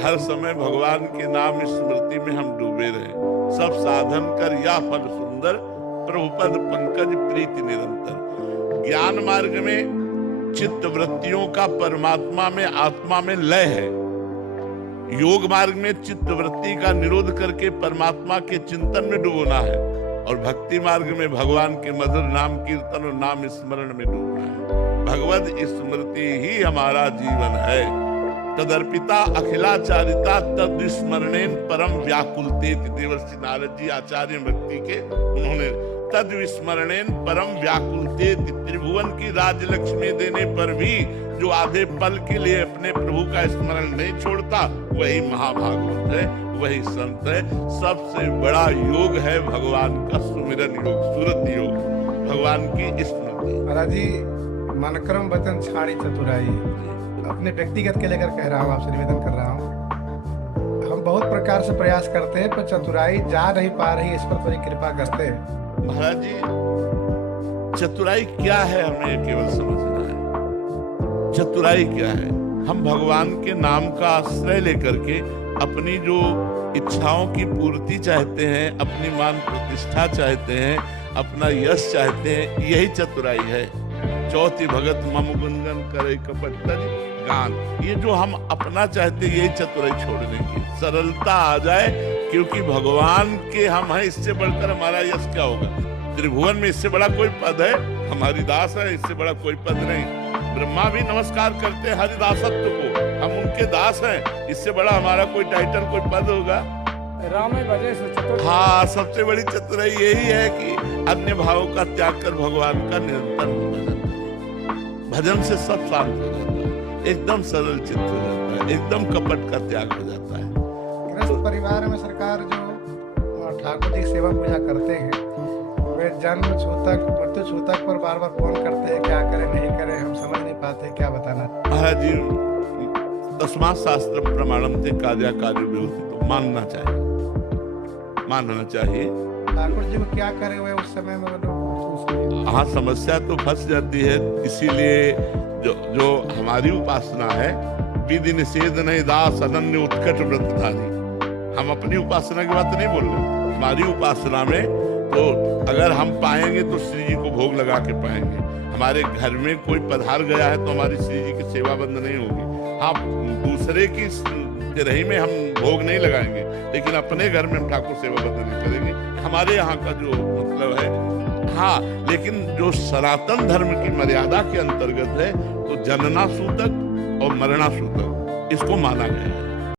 हर समय भगवान के नाम स्मृति में हम डूबे रहे। सब साधन कर या फल सुंदर, प्रभुपद पंकज प्रीति निरंतर। ज्ञान मार्ग में चित्त वृत्तियों का परमात्मा में आत्मा में लय है। योग मार्ग में चित्त वृत्ति का निरोध करके परमात्मा के चिंतन में डूबना है। और भक्ति मार्ग में भगवान के मधुर नाम कीर्तन और नाम स्मरण में डूबना है। भगवद स्मृति ही हमारा जीवन है। तदर्पिता अखिलाचारिता तद स्मरणेन परम व्याकुलते। देवर्षि नारद जी आचार्य भक्ति के, उन्होंने तद विस्मरणेन परम व्याकुलते। त्रिभुवन की राजलक्ष्मी देने पर भी जो आधे पल के लिए अपने प्रभु का स्मरण नहीं छोड़ता, वही महाभागवत है, वही संत है। सबसे बड़ा योग है भगवान का सुमिरन योग, सुरत योग, भगवान की स्मृति। महाराज जी, मनक्रम वचन छाड़ी चतुराई, अपने व्यक्तिगत के लेकर कह रहा हूँ, आपसे निवेदन कर रहा हूँ। हम बहुत प्रकार से प्रयास करते हैं पर चतुराई जा नहीं पा रही, इस पर थोड़ी कृपा करते हैं। महाराज जी, चतुराई क्या है हमें केवल समझना है। चतुराई क्या है? हम भगवान के नाम का आश्रय लेकर के अपनी जो इच्छाओं की पूर्ति चाहते हैं, अपनी मान प्रतिष्ठा चाहते हैं, अपना यश चाहते हैं, यही चतुराई है। चौथी भगत मम गुनगन करे कपट तज गान। ये जो हम अपना चाहते हैं, यही चतुराई छोड़ने की सरलता आ जाए, क्योंकि भगवान के हम हैं, इससे बढ़कर हमारा यश क्या होगा। त्रिभुवन में इससे बड़ा कोई पद है? हमारी दास है, इससे बड़ा कोई पद नहीं। ब्रह्मा भी नमस्कार करते हैं हरिदासत्व को, हम उनके दास हैं, इससे बड़ा हमारा कोई टाइटल, कोई पद होगा? राम भजे सुचतुर। हाँ, सबसे बड़ी चतुराई यही है कि अन्य भावों का त्याग कर भगवान का निरंतर भजन। भजन से सब शांत हो जाता है, एकदम सरल चित्त हो जाता है, एकदम कपट का त्याग हो जाता है। गृहस्थ परिवार में सरकार जो ठाकुर जी की सेवा पूजा करते हैं, वे जन्म छूतक मृत्यु छूतक पर बार बार फोन करते हैं, क्या करें नहीं करें, हम समझ नहीं पाते, क्या बताना? महाराज जी, तस्मात् शास्त्र प्रमाणम थे कार्याकारी व्यवस्थित, मानना चाहिए, मानना चाहिए। ठाकुर जी को क्या करे हुए उस समय में? हाँ, समस्या तो फंस जाती है। इसीलिए जो हमारी उपासना है, विधि निषेध नहीं दास अनन्य उत्कट व्रतधारी। हम अपनी उपासना की बात नहीं बोल रहे। हमारी उपासना में तो अगर हम पाएंगे तो श्री जी को भोग लगा के पाएंगे। हमारे घर में कोई पधार गया है तो हमारी श्री जी की सेवा बंद नहीं होगी। हाँ, दूसरे की रही में हम भोग नहीं लगाएंगे, लेकिन अपने घर में हम ठाकुर सेवा बंद नहीं करेंगे। हमारे यहाँ का जो मतलब है। हाँ, लेकिन जो सनातन धर्म की मर्यादा के अंतर्गत है, तो जनना सूतक और मरणा सूतक इसको माना गया है।